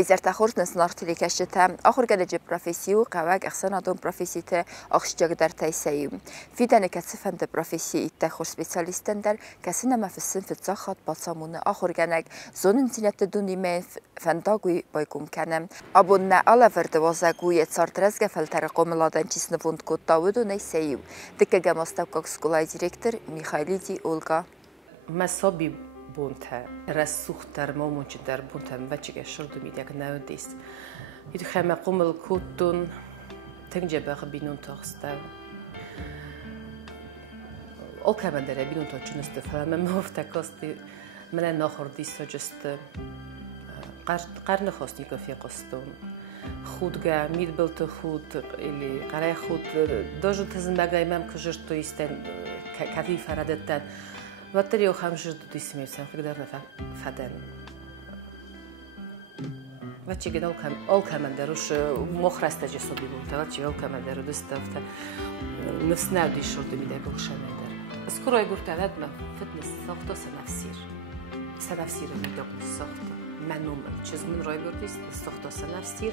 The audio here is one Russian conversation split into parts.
Wezarta xortnes nartili keşete, ahur gelece profesiyu, qavag axsan adon profesite, axşıcag der taysayu. Fidene katsifende profesi itte xor specialistender, kasine mefissin fitzaxat balsamune ahur genek, zonin zinette dunime fendagui baykum kenem. Abonne aleverde vazaguye tsartrezge feltere qomeladen çisne vund kod Davudu neysayu. Dikke gemastavkak skolay direktor Mikhailidi Olga. Masobi bunte, rasuhtar momunci der bunte, vecige şurdu midyak neudis. İt xeme qumul kutun, tengce bağı binun toxstav. Olkamendere binun toxunustu falan, memofta kosti, mele nohordis sojust, qarne xostnikov je qostun. Худга, мид был то худ или карай худ, даже тезен багай мам кажешь, то есть кафе фарадеттан. Вот это я хам жду дисмирсам, когда на фаден. Вот чего олкамендеруш мохраста же соби был, вот чего олкамендеру доставта. Нфснав дишор до мидай болшамендер. Скоро я говорю, так мы фитнес сохто санавсир мидок сохто. منوم چیز من رای بردیست سخت سنفسیر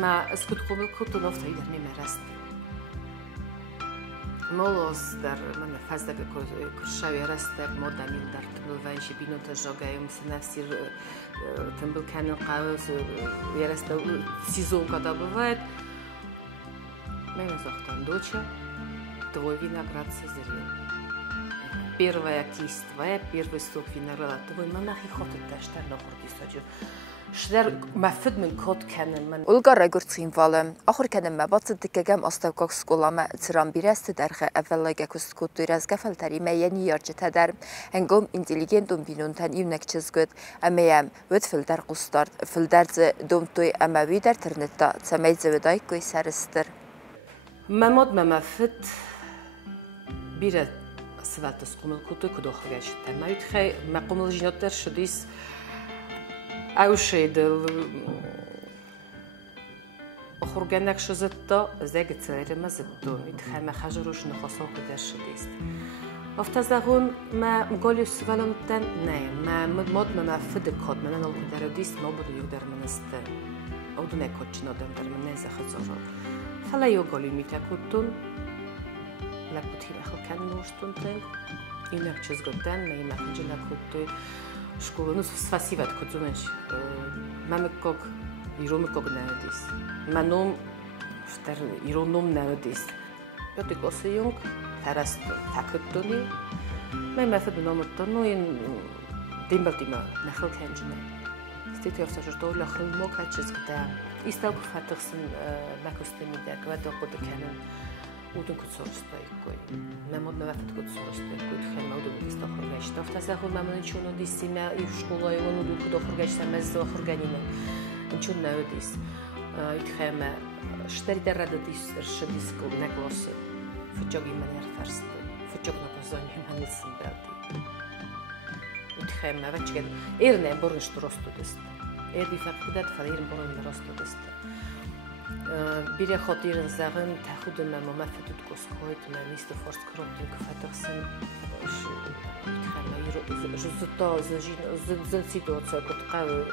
ما اسکت قومی کت نفتی در میمرست مولوس در من فضل کرشاوی رست در مدنیل در تبل وایشی بینو تجاگایم سنفسیر تنبل کنن قاوز یرست سیزون کدا بوید من زختن دوچه твой виноград созрел. Первая кисть твоя, первый сок винограда твой, монах и хотят даже на гордисаджу. Шдер мафид мен код kennen man. Olga Ragurtsin valem. Ахор kennen ma batsı dikkegem astavkak skolama tsiran biresti derge evvelage kuskut durazga felteri meyeni yarcı teder. Engom intelligentum binuntan ivnek çizgüt. Ameyem vöt filter qustart. Filterzi domtoy amavi der ternetta. Tsameyzi veday koy seristir. Mamod mamafid biret سوالتس قومل کتو کدو خواهش تمایید خی مقومل جنوتر شدیس اوشید خورگنک شزتا زگت سری مزدو مید خی مخجروش نخواستم کدر شدیس افتازگون ما مقولی سوالم تن نه ما مد ما فد کد من نال کدر دیست ما بود یو در منست او دو نکود جنودم در من نزخ زارو فلا یو قولی میتکودون لپوتی رخل کن نورستونتن اینک چیز گفتن می مخنجی نکودی شکل نوس فسیوت کدومش ممکوک ایرومکوک نهدیس منوم شتر ایرونوم نهدیس یادی کاسیونگ فرست فکردونی می مفید نامتون این دیمبلتیما نخل کنجنه استیتی افتادش دور لخل موکا چیز گفتن استاک فتحسن مکستمی درک و داخل کنن Udun kutsorostoy koy. Memod mevafet kutsorostoy koy. Txen udun kista xorgash. Tafta zahod memon chuno disime i shkola i onu duku do xorgash samez do xorganine. Chun naudis. Txem shteri derrada dis shadis ko neklos. Fujogi maner farst. Fujog na pozoni manilsin brati. Txem vachged erne bornish rostudist. Erdi fakdat falir born rostudist. Bire خاطر زغن تخود من مفهوم کوسکویت من نیست فرست کردیم که فتحسن خمایی جزتا زنسی دوت ساکت قل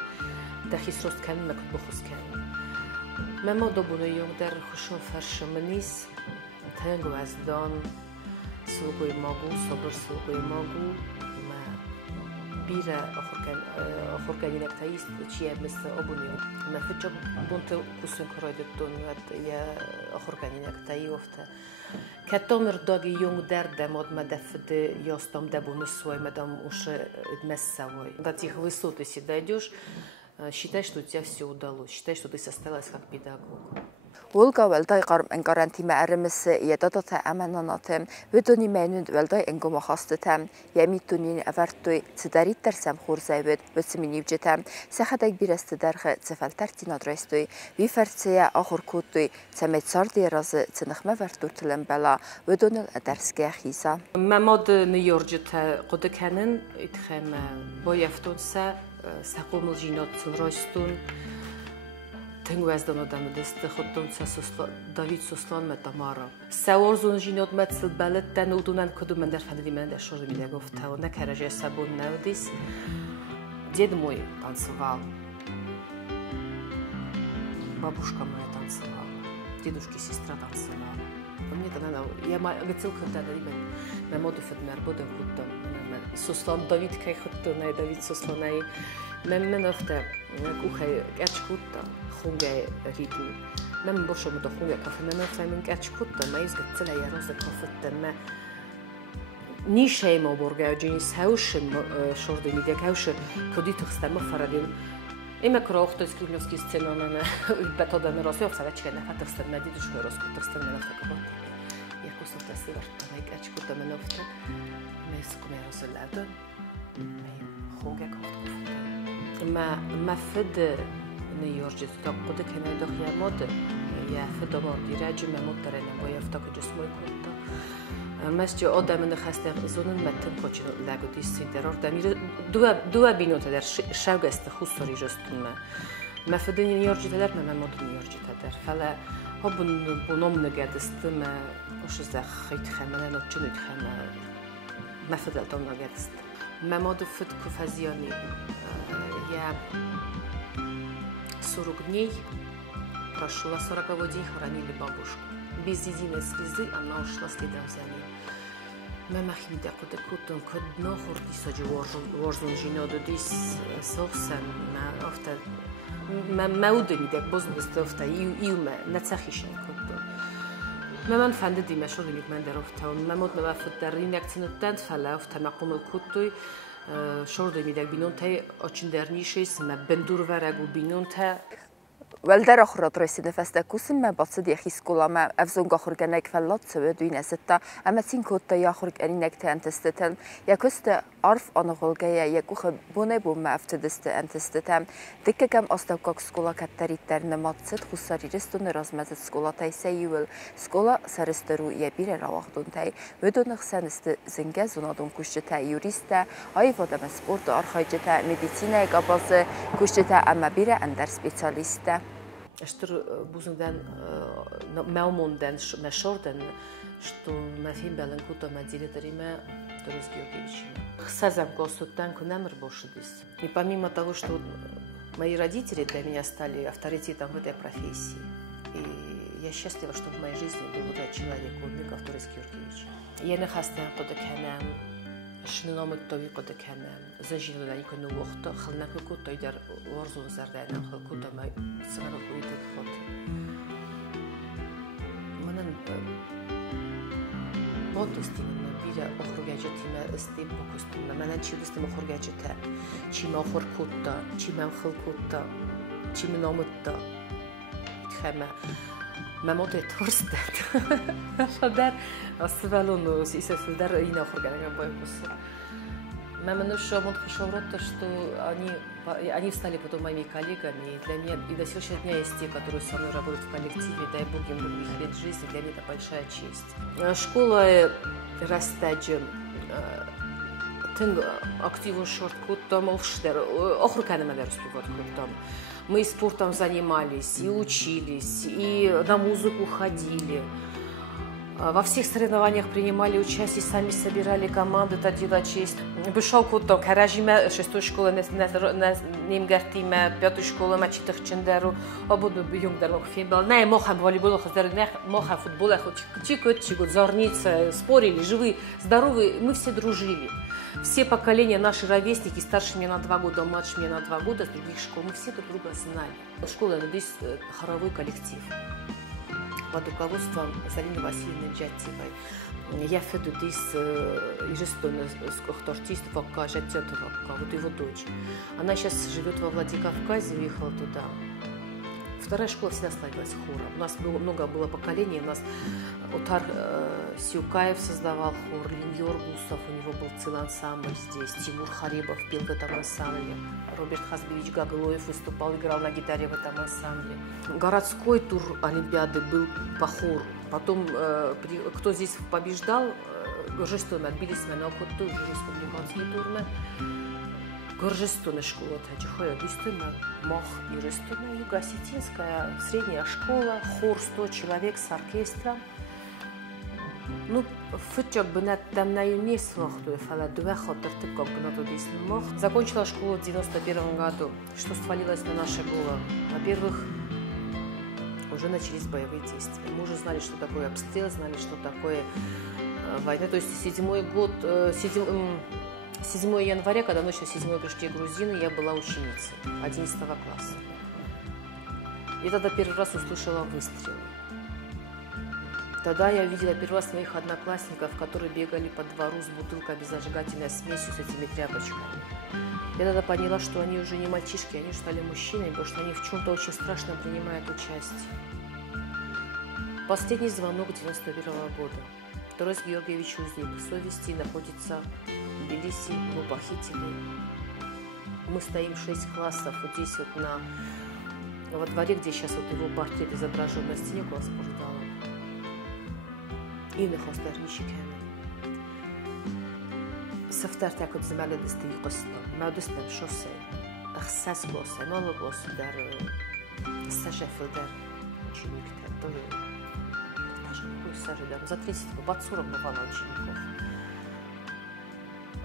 دخیس روست کنن مکت بخوس کنن من ما دوباره یوم در خوشم فرش منیس تنگو از دان سوگوی ماگو صبر سوگوی ماگو بیره آخرگانی نکتاییست چیه مثل آبونیو من فکر بونت کسون کرایت دنیات یا آخرگانی نکتایی افته کتامر داگی یوم درد ماد مدفد یاستم دبون سوی مدام уж مسوای до тех высот если дойдешь считай что у тебя все удалось считай что ты состоялась как педагог. Olga velday qarm en garantime ermis yedata amananatım vedoni menund velday engom xastatam yamittunin avartoy tsidarit dersam xorzayvet vetsimnivjetam sahadak birest derxe tsefaltartin adrestoy vi fertsiya axur kotoy tsamet sardi razı tsnaxma verturtlen bela vedonel derske xisa mamod niyorjeta qodakanen itxem boyaftonsa saqomul jinot tsrostun Tengvazdan odamı deste xodonca David Soslan metamara. Saorzun jinot metzel baletten udunan kodum der fadli men der şordi bile gofta. Ne karaje sabun navdis. Дед мой танцевал, бабушка моя танцевала, дедушки сестра танцевала. Мне тогда я говорил, когда я моду федмер буду худом, сослан Давид кай худом, Давид сосланай. Мен офта кухай качкута хунгай ритм. Мен больше буду хунгай кафе. Мен офта мен качкута, ما يزقت تلا يا روز كافة ما نيشة ما برجع جينيس هاوش شورد ميديا هاوش كودي تخستم فردين. إما كراخت اسكريبنوفسكي سцена أنا بتودا نراسي أفسر أشكال نفط تخستم نديد وش كراس كنت تخستم نفط كبار. يكوسو تسير تبعي كاتشكوتا من نفط ما يسقم يا راس العدن. خوجا كافة. ما فد نيورج تقبض كنا دخيا مود يا فد مود يراجع ما مود ترى نبغى يفتك جسمه كنت ماست جو آدم نخسته زنون متن کوچینو لگودی سینترار دمیر دو بینو تدر شوق است خصوصی جستون ما فدنی نیارجی تدر ما مود نیارجی تدر فلا ها بنام نگرد است ما باش زخ خیت خمله نوچنید خم ما فدل تام نگرد است ما مود فد کفازیانی я 40 дней прошла, 40-й день хоронили бабушку. Без единой слезы она ушла следом за ней. Мама химда куда крутон кодно хорди соджи ворзон жиноду дис сохсан на офта маудами так бознес офта иуме нацахишен кодно. Маман фандди машули мит мандерофта мамот мавафта реакционтант фала офта мaqum الكوتوي شورد میدک بینون تا آچین در نیشیس ما بندور ورگو بینون تا والدار آخر درست نفسته کوسم ما بتصدی خیسکولا ما افزون آخر کنک فلات سوی دوی نسته اما تین کود تا آخر کنیک تا انتستتن یکست عرف آنغولگه یکوخ بونه بوم ما افتدست انتستتن دکه کم استوکاک سکولا کتری در نمادست خساری رستون رازمزد سکولا تای سیول سکولا سرسترو یبیر رواخدون تای ودون خسنست زنگه زنادون کشته تا یوریسته های وادم سپورت آرخایجته مدیسینه گاباز کشته اما بیره اندر سپیциалисته Что бузундан маумундан мешордан, что мафим баланкута мадилитарима Торис Георгиевич. Сазам госудан кунамр бошидис. И помимо того, что мои родители для меня стали авторитетом в этой профессии, и я счастлива, что в моей жизни был этот человек, Миков Торис Георгиевич. Я нахастам подаканам. شنونامت توی قد کنم زجیل لای کنو وقت خلنا کود توی در ورزو زردانم خل کود ما سرنا کوی تخوت منن بودستیم بیره آخرگاجتی ما استیم بکستیم منن چی دستیم آخرگاجته چی ما آخر کودا چی من خل کودا چی من نامت دا خما مامود تورستد شدر أصفالون سيسافر إينا خرج أنا جنبه بس ما منوش مود خشورات что они стали потом моими коллегами и для меня и до сегодняшнего дня есть те, которые со мной работают в коллективе, дай Бог им их лет жизни, для меня это большая честь. Школа растаджем тен активно шорткут там олшдер охруканы мадер успевают там. Мы и спортом занимались, и учились, и на музыку ходили. Во всех соревнованиях принимали участие, сами собирали команды, это дело честь. Бышал куда-то, каражиме, 6-й школы, немгартиме, 5-й школы, мачитах чендеру, обуду юнгдерлок фейбал. Не, мохам волейбол, не, мохам футбол, чикот, зорница, спорили, живые, здоровые, мы все дружили. Все поколения, наши ровесники, старше меня на 2 года, младше меня на 2 года, с других школ, мы все друг друга знали. Школа – это здесь хоровой коллектив. Под руководством Залины Васильевны Джативой. Я феду здесь ежестойно артист ВК, Жатета ВК, вот его дочь. Она сейчас живет во Владикавказе, уехала туда. Вторая школа всегда славилась хором. У нас много было поколений. У нас Утар Сюкаев создавал хор, Линьор Гусов, у него был целый ансамбль здесь. Тимур Харибов пел в этом ансамбле. Роберт Хазбевич Гаглоев выступал, играл на гитаре в этом ансамбле. Городской тур Олимпиады был по хору. Потом, кто здесь побеждал, Горжестойно отбились мы на охоту, уже республиканские турны. Горжестойная школа, действительно, МОХ и Ростовна, Юго-Осетинская средняя школа, хор 100 человек с оркестром. Ну, фычок бы там на юне свахту, фала дуэ хотер тыкок бы на то мох. Закончила школу в 91 году. Что свалилось на наши головы? Во-первых, уже начались боевые действия. Мы уже знали, что такое обстрел, знали, что такое война. То есть 7 января, когда ночью 7 пришли грузины, я была ученицей 11 класса. И тогда первый раз услышала выстрелы. Тогда я увидела первый раз моих одноклассников, которые бегали по двору с бутылками зажигательной смесью с этими тряпочками. Я тогда поняла, что они уже не мальчишки, они уже стали мужчинами, потому что они в чем-то очень страшном принимают участие. Последний звонок 91 года. Тарас Георгиевич Узник. Совести находится в Тбилиси, его похитили. Мы стоим 6 классов вот здесь вот во дворе, где сейчас вот его портрет изображен на стене около спортзала. И на хостарничке. Сафтар так вот земля достиг косто. Мы достаем шоссе. Ахсас босса, мало босса дар сажефилдер. Ученик тоже. Даже какой сажедар. За 30, под 40 бывало учеников.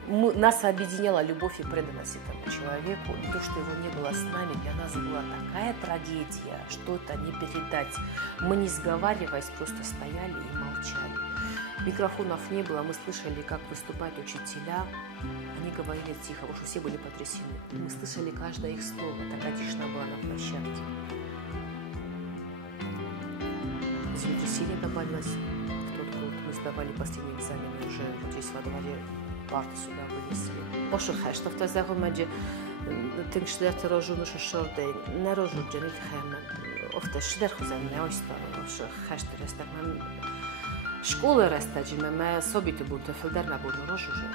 Нас объединяла любовь и преданность этому человеку. И то, что его не было с нами, для нас была такая трагедия, что это не передать. Мы, не сговариваясь, просто стояли и молчали. Микрофонов не было, мы слышали, как выступают учителя. Они говорили тихо, потому что все были потрясены. Мы слышали каждое их слово, такая тишина была на площадке. Землетрясение добавилось в тот год. Мы сдавали последние экзамены уже вот здесь во дворе. Парты сюда вынесли. Ошо хэштов та загомаджи тинкшлер терожуну шордей не рожудженит хэм. Офта шдер хузен не ойста ошо хэштер растак мен школы растаджиме ме собите бути филдер на буду рожуже.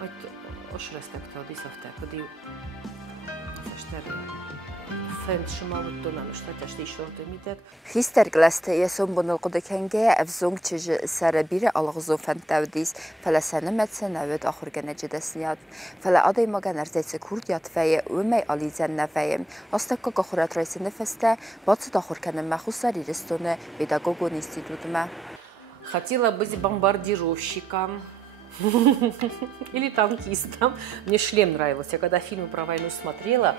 Ой ош растак то дис офта коди хэштер Хистергläste يسون القدكنجة أفزون تج سربير الغزو فنتاوديس فلا سنة سنوات آخر جنجد سنيات فلا أضي ما جنرتيس كورديات في وما أليزن نفايم أستك كخورات رئيس نفسته باتس آخر كان مخصوص ريستونه بيداغوغو институт ما Хотела быть бомбардировщиком или танкистом. Мне шлем нравился. Я когда фильмы про войну смотрела,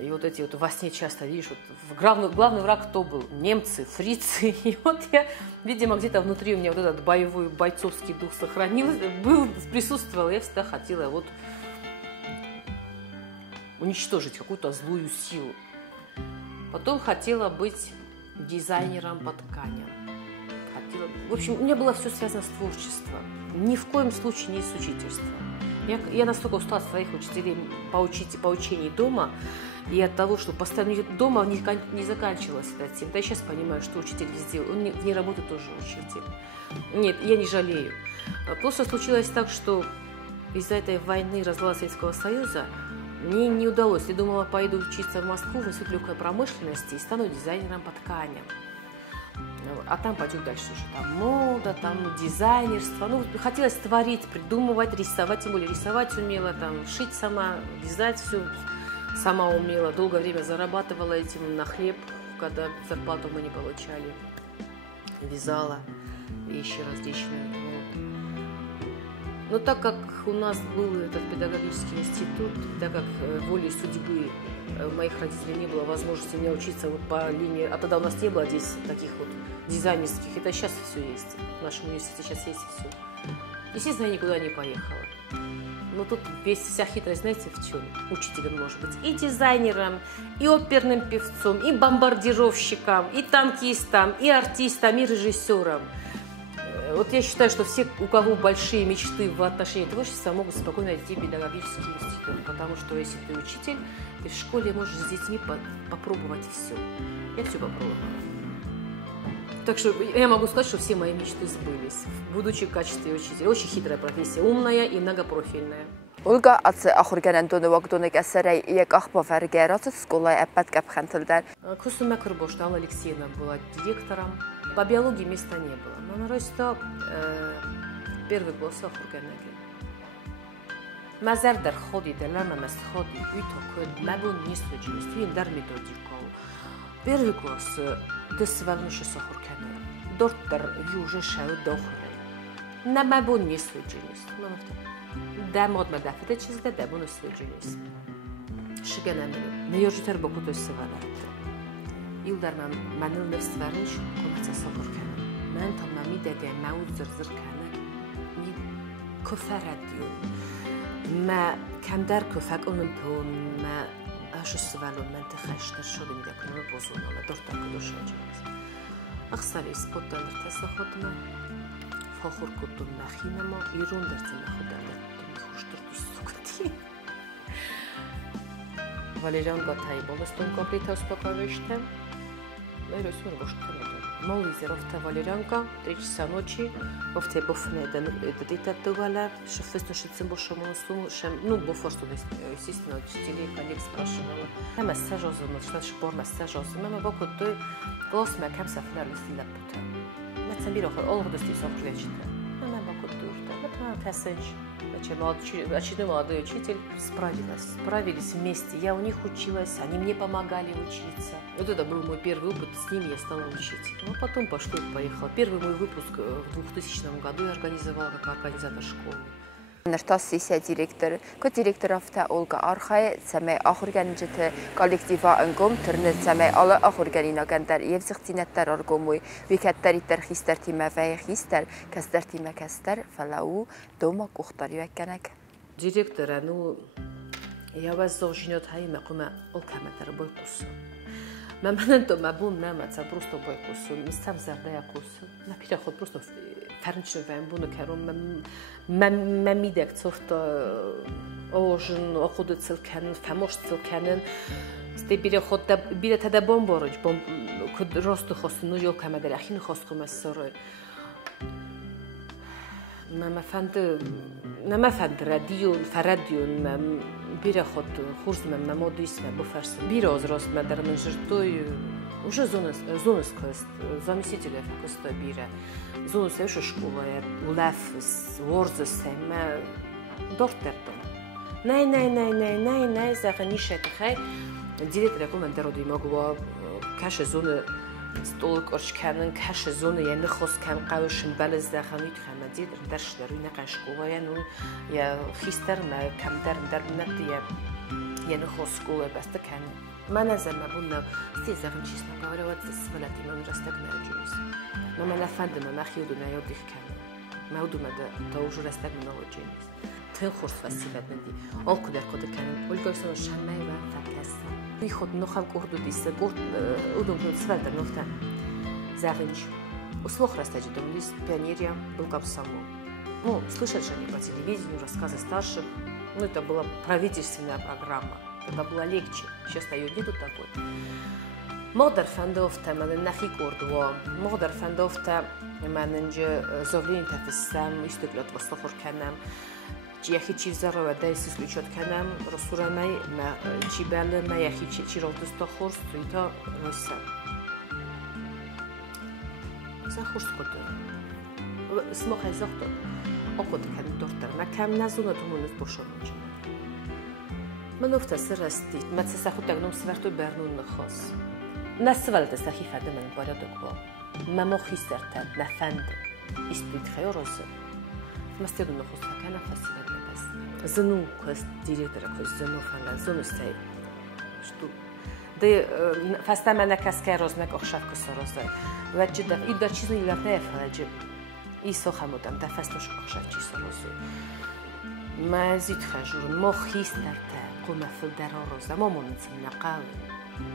и вот эти вот во сне часто, видишь, вот главный враг кто был? Немцы, фрицы. И вот я, видимо, где-то внутри у меня вот этот боевой, бойцовский дух сохранился, присутствовал. Я всегда хотела вот уничтожить какую-то злую силу. Потом хотела быть дизайнером по тканям. В общем, у меня было все связано с творчеством. Ни в коем случае не с учительством. Я настолько устала от своих учителей по учению дома, и от того, что постоянно дома не заканчивалась эта тема. Да я сейчас понимаю, что учитель везде, он вне работы тоже учитель. Нет, я не жалею. Просто случилось так, что из-за этой войны, развала Советского Союза, мне не удалось. Я думала, пойду учиться в Москву в институт легкой промышленности и стану дизайнером по тканям. А там пойдет дальше уже там мода, там дизайнерство. Ну, хотелось творить, придумывать, рисовать, тем более рисовать умела, там, шить сама, вязать все сама умела. Долгое время зарабатывала этим на хлеб, когда зарплату мы не получали. Вязала вещи различные. Но так как у нас был этот педагогический институт, так как волей судьбы у моих родителей не было возможности мне учиться вот по линии, а тогда у нас не было здесь таких вот дизайнерских, это сейчас все есть, в нашем университете сейчас есть все. Естественно, я никуда не поехала. Но тут вся хитрость, знаете, в чем? Учителем может быть и дизайнером, и оперным певцом, и бомбардировщиком, и танкистом, и артистом, и режиссером. Вот я считаю, что все, у кого большие мечты в отношении творчества, могут спокойно идти в педагогический институт. Потому что если ты учитель, ты в школе можешь с детьми попробовать все. Я все попробовала. Так что я могу сказать, что все мои мечты сбылись, будучи в качестве учителя. Очень хитрая профессия, умная и многопрофильная. Ольга атсы ахурганан доны вагдонек асарай як ахба фаргерат сколай аппат капхантылдар. Кусума Крыбош, Алла Алексеевна была директором. По биологии места не было. Но на Росто первый класс ахурганеги. Мазардар ходи делана маст ходи уитокод мабун нисуджуст вин дар методикол. Первый класс десвалнуш ахурганеги. دورتر یوجه شاو داخله نمبون نیست وجنیست دماد مدافعه چیز ده دمون سوجنیست شگنم نیوجتر با کدوم سوالات ایل در منو نفس ورنش کنه تصور کنم من تا میدگه موت زرزر کنه می کفردیو ما کم در کفک اونم پون ما اش سوالو من تخشتر شده میده کنم بزرگ ما دورتر کدوش نجیست اخسر اسپوت دار تصخود ما فخور کدوم نخینه ما ایرون در تیم خود در میخوشتر دوست Valerianka taibovaston kompletas поковещем. Ресурс гоштем. Молизеровта Valerianka 3 часа ночи, овте бофне да дитатувала, шофесто шицем бошомонсу, шем, ну бофорсту естественно, чтили коллег спрашивала. Я массаж озумел, что шпор массаж озумел, мы боку той глаз мы кем сафляр листила пута. Мы цамбиро олгдости сохлечта. Мы боку турта, мы пассаж. Очередной молодой учитель справились вместе. Я у них училась, они мне помогали учиться. Вот это был мой первый опыт, с ними я стала учиться. Ну, потом поехала. Первый мой выпуск в 2000 году я организовала как организатор школы. Нартасисия директор, ко-директоровта Ольга Архай, цаме ахурганжите коллектива ангом, турне цаме ала ахурганинагандер евзихтинеттер аргомуй, викеттеритер хистер тиме вейхистер, кастер тиме кастер, фалау, дома кухтариюеккенек. Директора, ну, я вас зожнет хайме, куме олкаметер бойкусу. Маманто мабун мамаца просто бойкусу, мистам зардая кусу. На переход просто فرنشویم بونو کردم من میدک صفت آوژن آخود سل کنن فماش سل کنن استی بیره خود بیره تدا بام بارج بام کد راست خواست نویل کم در اخین خواست کم سر ما فند رادیون فرادیون بیره خود خورز من مادویس من بفرس بیره از راست من در منجرتوی уже зона скост заместителя факуста бира зона сеша школа улаф ворзес ма дортердом най заханишет хай директор командир ди могла каш зона стол корчканын каш зона яны хос кам qavshim балез заханит хамадид дарш даруй нақаш школа яну я хистер ма камдар дар натия яны хос школа баста кан من زمان استیزارم چیز نگاره و دستمالی من رستگنه جویس. من لفندم مخیود و نیادی کنم. مودم تا وجود رستگنه نوجینیست. تن خورد فسیلت ندی. آن کدر کنم. ولگارسون شمعی و فکست. بی خود نخم کردو دیست. گفت اودم بود سوال در نفتن. زغنچ. услух растягивал лист пионерия был комсомол. Ну, слышали же они по телевидению рассказы старших. Ну, это была правительственная программа. Тогда было легче. Сейчас ее нету такой. Модер фандофта, мен нахи кордуа. Модер фандофта, мененджер зовлин тафиссам, истеклят вослухор канам. Яхи чизарова дайс исключат канам, расурамай, ма чибале, ма яхи чиролтуста хорс, туита роса. Захорс коты. Смохай захто. Окот кан дортер. Ма кам назуна тумунус бошомунча. من افت سرستی مثل خود دگنم سوارتو برنون نخواس نسوال دستخی فرد من باید دکوا مماخیسترت نفند استویت خیار روزه مثل دو نخواست که نفسیده نبست زنو کست دیریدره کست زنو فنگل زنو سی شتو ده فسته من نکس که روز نک اخشف کس روزه و جدا این در چیز نیلرده افراجه ایسا خمودم ده فستش اخشف چیز روزه ما زید خجور مخیسترت قوم فلدر روزه ما منتظم نقال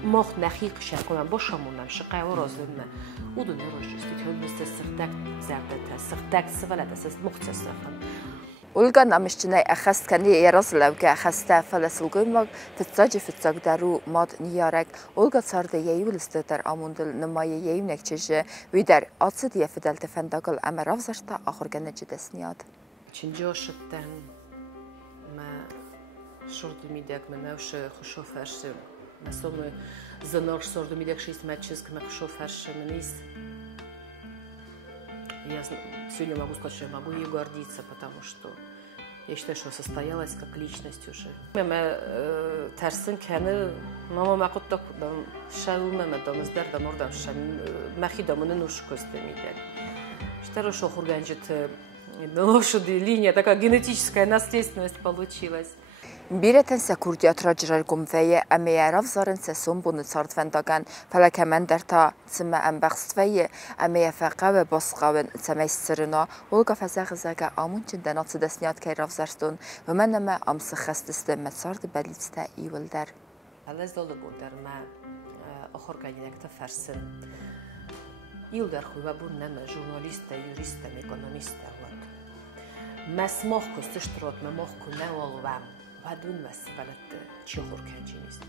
مخ نخیق شکلم باشمونم شقای روزه او دو نروجستی که اون مثل سردک زرده سردک سوالت است مختصرم Ольга намешчиной ахаст кани яразлавга ахаста фаласулгымаг тцаджи фцагдару мад ниярак Ольга царда яюлстатар амундл намае яюнекчеже видар ацид яфдал тфандагал амаравзарта ахурганедждесният чинжошттан ма شورد میدک من نوش خوشو فرش مثلا زنار شورد میدک شیست مچز که من خوشو فرش منیست я сегодня могу сказать, что я могу ей гордиться, потому что Я считаю, что состоялась как личность уже. Мама терсин кены, мама макутта кудам, шау мама домыз дердам ордам шам, махи домыны нуш костемидер. Считаю, что хурганжит лошади, линия, такая генетическая наследственность получилась. Բիրեթեն սեկուրդիատ ռաջրարգում վեյե ամեյարավ զարն սեսում բունուցարդ վենդագան վելակեմեն դերթա ծմը ամբաղստ վեյե ամեյը վեղավ է բոսղավեն ծեմեյս ծրնա ոլգա վեզաղզագա ամունչն դենացը դեսնյատ կայրավ զարստուն վմեն ամե ամսը խստստը մեծարդը բելիցտա իվլդար Հալեզ դոլը բունդար մա ոխորգանինեկտը վերսին իլդար խույվա բուննեմ ժուրնալիստը, յուրիստը, էկոնոմիստը մեզ մոխքու սշտրոտ մը մոխքու նե ոլվամ بدون مسئلت چی خورکنجی نیست.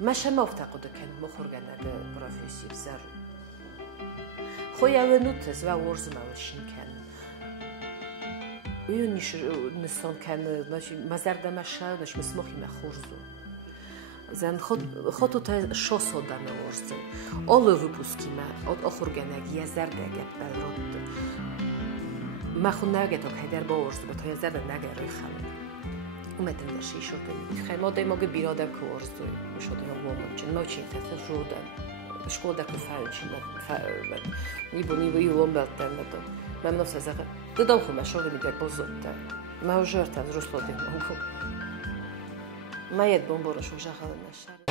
مشه مفتقده کن مخورگنه پروفیسی بزر. خوی او نوتز و ورز مالشین کن. ویو نیش نسان کن نشی مزرد مشه نش مسموخی مخورزو. زن خودو تا شاس آدم ورزه. آلو وپوسکی ما آد آخورگنه یزرده گپ برود. ما خود نگه تا هدر با ورزه به تا یزرده نگه ریخم. اومدم در شی شده خیلی ماده ما بیرادم که ورزوی شده نگویم چون ما چین تفت جودن شکل در کفر چین نیبونی یوم بلتن ندم من نفس از آخر دادم خود مشاغل میگه بازده ما وجرت از رسول دیم ما یاد بمبارش وجه خالد نشر